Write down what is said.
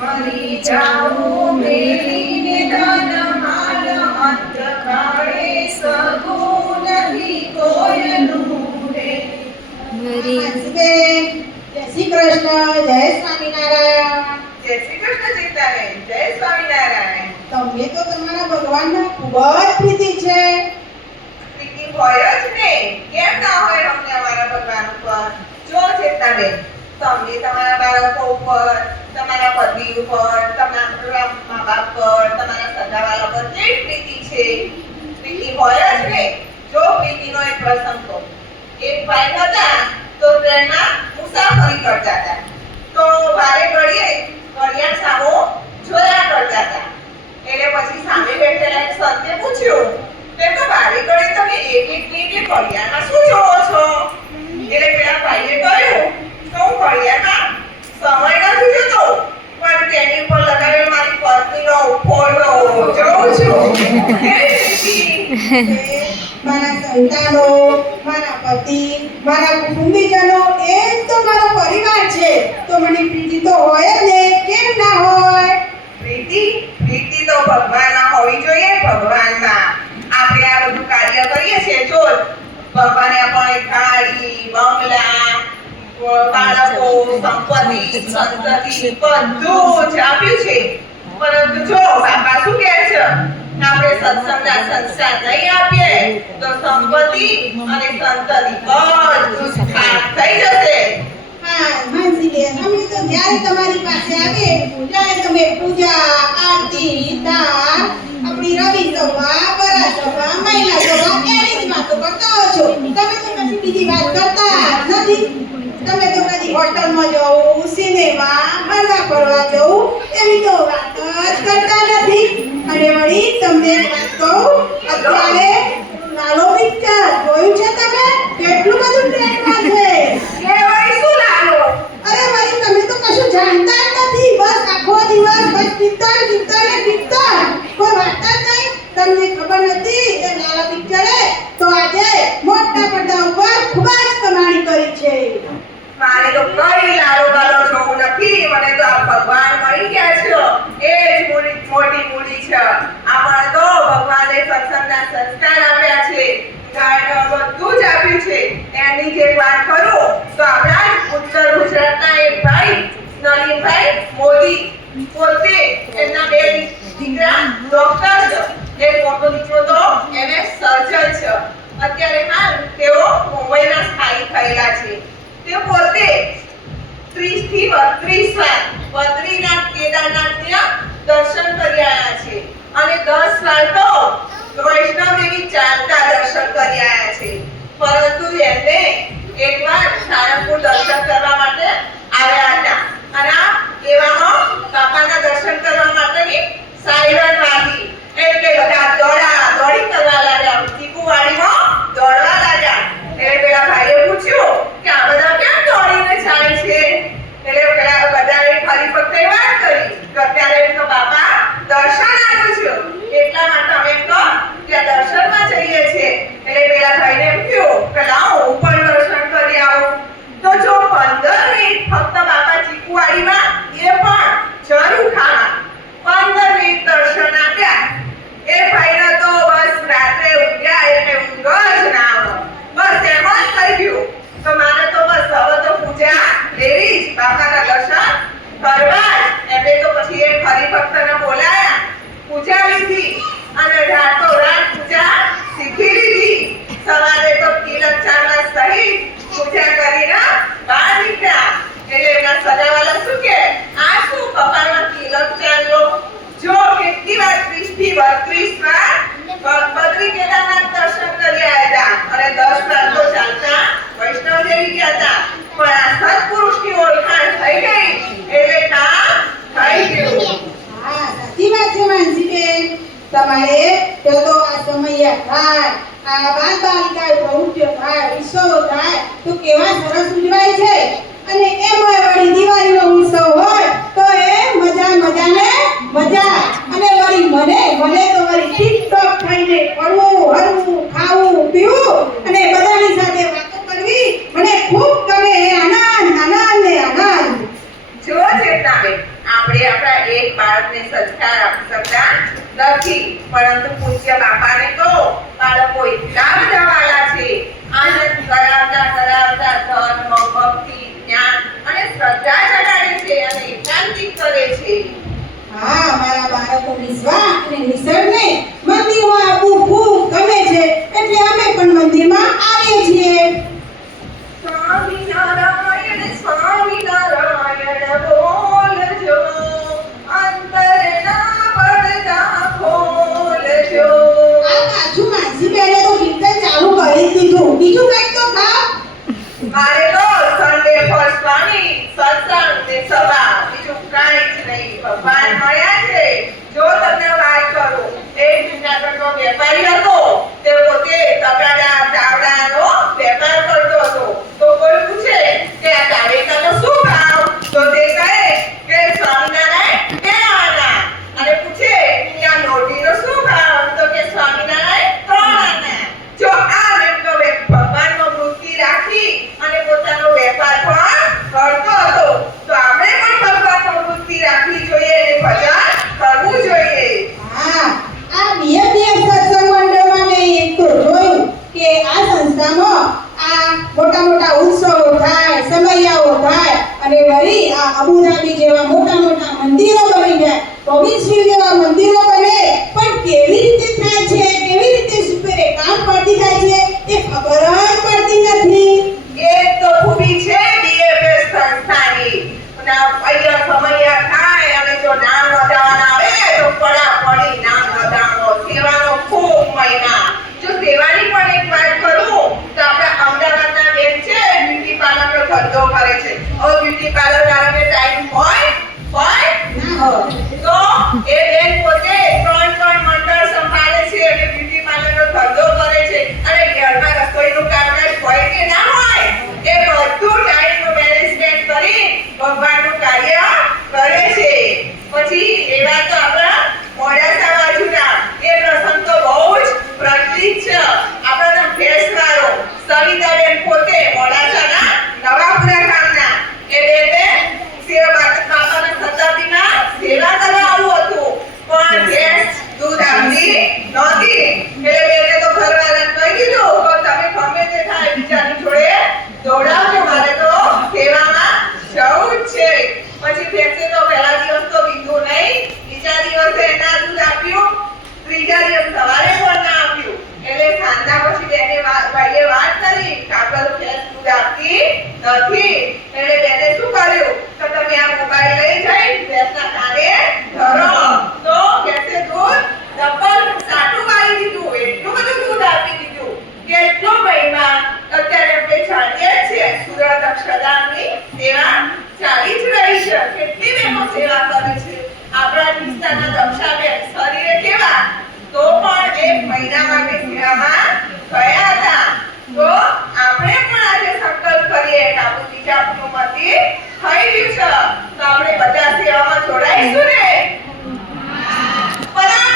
મરી જાઉં મેલીને ધન માલ અંધકારે સગો નહીં કોયનું રે. હસીબેન, જય શ્રી કૃષ્ણ, જય સ્વામિનારાયણ. જય શ્રી કૃષ્ણ ચિંતાબેન, જય સ્વામિનારાયણ. તમને તો તમારા ભગવાનમાં ખૂબ જ પ્રીતિ છે. પ્રીતિ હોય જ ને, કેમ ના હોય અમને અમારા ભગવાન ઉપર. જો ચિંતાબેન, તમને તમારા બાળકો ઉપર, તમારા પતિ ઉપર, તમારા મા બાપ પર, તમારા સગાવાળા પર કેટલી પ્રીતિ છે. પ્રીતિ હોય જ ને. જો પ્રીતિનો એક પ્રસંગ તો એક ભાઈ હતા તો ટ્રેનમાં મુસાફરી કરતા હતા. તો વારે ઘડીએ ઘડિયાળ સામો જોયા કરતા હતા. એટલે પછી સામે બેઠેલા એક સંતે પૂછ્યું કે તો વારે ઘડી તમે એક એક મિનિટ ઘડિયાળમાં શું જોવો છો? એટલે પેલા ભાઈએ કહ્યું તો હું ઘડિયાળમાં સમય નથી જોતો, પણ તેની ઉપર લગાવેલ મારી પત્નીનો ફોટો જોઉં છું. મારા સંતાનો, મારા પતિ, મારા કુટુંબીજનો એ તો મારો પરિવાર છે. તો મને પ્રીતિ તો હોય જ ને, કેમ ના હોય? પ્રીતિ તો ભગવાનમાં હોવી જોઈએ. ભગવાનમાં આપણે આ બધું કાર્ય કરીએ છીએ. જો ભગવાને આપણને ગાડી, બંગલા, બાળકો, સંપત્તિ, સંતતિ બધું જ આપ્યું છે. પરંતુ જો બાપા શું કહે છે, આપણે સત્સંગના સંસ્કાર નહીં આપીએ તો સંપત્તિ અને સંતતિ બધું જ ખાક થઈ જશે. હા માનસીબેન, અમે તો જ્યારે તમારી પાસે આવીએ ત્યારે તમે પૂજા, આરતી, દાન, આપણી રવિ સભા, બરા સભા, મહિલા સભા એની જ વાતો કરતા હો છો. તમે તો કશી બીજી વાત કરતા નથી. તમે તો કદી હોટલમાં જવું, સિનેમા, ફરવા ફરવા જવું એવી તો વાત જ કરતા નથી. અને વળી તમને એક વાત કહું, અત્યારે લાલો પિક્ચર જોયું છે તમે? કેટલું બધું ટ્રેન્ડમાં છે. એ વળી શું લાલો? અરે વળી તમે તો કશું જાણતા જ નથી. બસ આખો દિવસ બસ પિક્ચર પિક્ચર ને પિક્ચર, કોઈ વાત જ નહીં. તમને ખબર નથી કે લાલા પિક્ચરે તો આજે મોટા પડદા ઉપર ખૂબ જ કમાણી કરી છે. મારે તો કઈ લાલો બાલો જોવું નથી. મને તો આ ભગવાન મળી ગયા છે એ જ મોટી મૂડી છે. આપણે તો ભગવાને સત્સંગના સંસ્કાર આપ્યા છે, બધું જ આપ્યું છે. એની જે વાત કરું તો આપણા ઉત્તર ગુજરાતના એક ભાઈ નલિનભાઈ મોદી પોતે એમના બે દીકરા ડોક્ટર છે. એક મોટો દીકરો તો એમએસ સર્જન છે. અત્યારે હાલ તેઓ મુંબઈના સ્થાયી થયેલા છે. તે પોતે 30 થી 32 વાર બદ્રીનાથ, કેદારનાથના દર્શન કરી આવ્યા છે. અને 10 વાર તો વૈષ્ણવદેવી ચાલતા દર્શન કરી આવ્યા છે. પરંતુ એમને એકવાર સારંગપુર દર્શન કરવા માટે આવ્યા હતા. અને એવામાં બાપાના દર્શન કરવા માટેની સાયરન વાગી એટલે બધા દોડી કરવા લાગ્યા. ચીકુવાડીમાં દોડવા લાગ્યા. એટલે પેલા ભાઈએ પૂછ્યું કે આ બધા કેમ દોડીને જાય છે? એટલે પેલા બધાએ ફરી ફક્ત વાત કરી કે અત્યારે તો બાપા દર્શન આપે છે, એટલા માટે અમે તો ત્યાં દર્શનમાં જઈએ છીએ. એટલે પેલા ભાઈને એમ થયું કે લાવો હું પણ દર્શન કરી આવું. તો જો 15 મિનિટ ફક્ત બાપા ચીકુવાડીમાં એ પણ જરૂર ખાવા 15 મિનિટ દર્શન આપ્યા. એ ભાઈને તો બસ રાત્રે ઊંઘ્યા એટલે ઊંઘ જ ના આવે. બસ એમ જ થઈ ગયું. તો મારે તો બસ હવે તો પૂજા લેવી જ, બાપાના દર્શન કરવા જ. એટલે તો પછી એ ફરી ભક્તને બોલાયા, પૂજા લીધી અને રાતોરાત પૂજા શીખી લીધી. સવારે તો તિલક ચાંદલા સહિત પૂજા કરીને બહાર નીકળ્યા. એટલે એના સગાવાલા શું કે આ શું કપાળમાં તિલક ચાંદલો? જો કેટલી વાર 30 થી 32 વાર બદ્રી કેદારનાથ દર્શન કરી આવ્યા અને 10 વાર તો ચાલતા વૈષ્ણવદેવી ગયા હતા. પણ આ સત્પુરુષની ઓળખાણ થઈ ગઈ એટલે કામ થઈ ગયું. હા સાચી વાત છે માનસીબેન. તમારે તો આ સમય થાય, આ બાળ બાલિકા પ્રવૃત્તિઓ થાય, ઉત્સવો થાય તો કેવા સરસ ઉજવાય છે. અને એમાં વળી દિવાળીનો ઉત્સવ હોય તો એ મજાને મજા. અને વળી મને તો વળી ટીકટોક થઈને ફરવું, હરવું, ખાવું, પીવું અને બધાની સાથે વાતો કરવી મને ખૂબ ગમે. આનંદ આનંદ ને આનંદ. જો ચેતના આવે. આપણે આપણા એક બાળકને સંસ્કાર આપી શકતા નથી, પરંતુ પૂજ્ય બાપાને તો બાળકો એટલા બધા વાલા છે. આનંદ કરાવતા કરાવતા ધર્મ, ભક્તિ, જ્ઞાન અને શ્રદ્ધા જગાડે છે અને એકાંતિક કરે છે. હા, મારા બાળકો નિસ્વાર્થ અને નિસર્ગને મંદિરમાં આવવું ખૂબ ગમે છે, એટલે અમે પણ મંદિરમાં આવીએ છીએ. સ્વામિનારાયણ સ્વામિનારાયણ બોલજો, અંતરના પડદા ખોલજો. આ પાછું માનસી બેને તો કીર્તન ચાલુ કરી જ દીધું. બીજું કંઈક તો ખાવ. મારે તો સન્ડે ફોર સ્વામી, સત્સંગ ને સભા, બીજું કાંઈ જ નહીં. ભગવાન મળ્યા છે. જો તમને વાત કરું, એક જૂનાગઢનો વેપારી હતો. તે પોતે તગાડા ચાવડાનો વેપાર કરતો હતો. તો કોઈ પૂછે કે આ ટામેટાનો શું ભાવ? તો તે કહે કે સ્વામિનારાયણ મેળાના. અને પૂછે કે આ લોટીનો શું ભાવ? તો કે સ્વામિનારાયણ 3 આના. જો આ વ્યક્તિ ભગવાનમાં વૃત્તિ રાખી અને પોતાનો વેપાર પણ કરતો હતો, તો આપણે પણ ભગવાનમાં વૃત્તિ રાખવી જોઈએ અને ભજન કરવું જોઈએ. હા, આ BFBF સત્સંગ મંડળમાં મેં એક તો જોયું કે આ સંસ્થામાં આ મોટા મોટા ઉત્સવો થાય, સમૈયાઓ થાય અને વળી આ અબુધાબી જેવા મોટા મોટા મંદિરો બની જાય, કોવિંદશ્રી જેવા મંદિરો બને. પણ કેવી રીતે થાય છે, કેવી રીતે સુપેરે કામ પડતી થાય છે એ ખબર જ પડતી નથી. એ તો ખૂબી છે BFS સંસ્થાની. અને અહીંયા સમૈયા થાય અને જો નામ નોંધાવવાના આવે તો પડાપડી નામ નોંધાવો. સેવાનો ખૂબ મહિમા. જો સેવાની પણ એક વાત કરું તો આપણા અમદાવાદના બેન છે, બ્યુટી પાર્લરનો ધંધો કરે છે. હવે બ્યુટી પાર્લર વાળાને ટાઈમ હોય ના હોય. તો એ બેન પોતે 3 મંડળ સંભાળે છે અને બ્યુટી પાર્લરનો ધંધો કરે છે. અને ઘરમાં રસોઈનું કામકાજ હોય કે ના હોય, એ બધું ટાઈમનું મેનેજમેન્ટ કરી ભગવાનનું કાર્ય કરે છે. પછી એવા તો આપણા મોડાસા બાજુના એ પ્રસંગ તો બહુ જ પ્રચલિત છે. આપણા ભેસવાળો સવિતાબેન પોતે મોડાસાના નવાપુરા ગામના એ બેને સેવા બાપાના શતાબ્દીમાં સેવા કરવા આવું હતું, પણ ભેંસ દૂધ આપતી નહોતી. એટલે બેને તો ઘરવાળાને કહી દીધું કે તમે ગમે તે થાય બીજાની જોડે દોડાવજો, મારે તો સેવામાં જવું જ છે. પછી ભેંસે તો પહેલા દિવસ તો બીધું નહીં, બીજા દિવસે એના દૂધ આપ્યું, ત્રીજા દિવસ સવારે પણ ના આપ્યું. એટલે સાંજના પછી બેને ભાઈએ વાત કરી કે આપણે ભેંસ દૂધ આપતી નથી. એટલે બેને શું કર્યું કે તમે આ મોબાઈલ લઈ જઈ ભેંસના કાને ધરો. તો ભેંસે દૂધ ડબલ સાટું મારી દીધું, એટલું બધું દૂધ આપી દીધું. કેટલો મહિમા અત્યારે આપણે જાણીએ છીએ. સુરત અક્ષરધામની સેવા ચાલી જ રહી છે. કેટલી બહેનો સેવા કરે છે. આપણા વિસ્તારના દક્ષાબેન શરીરે કેવા, તો પણ 1 મહિના માટે સેવામાં ગયા હતા. તો આપણે પણ આજે સંકલ્પ કરીએ કે આપણું બીજાપુરનું મંદિર થઈ રહ્યું છે, તો આપણે બધા સેવામાં જોડાઈશું ને.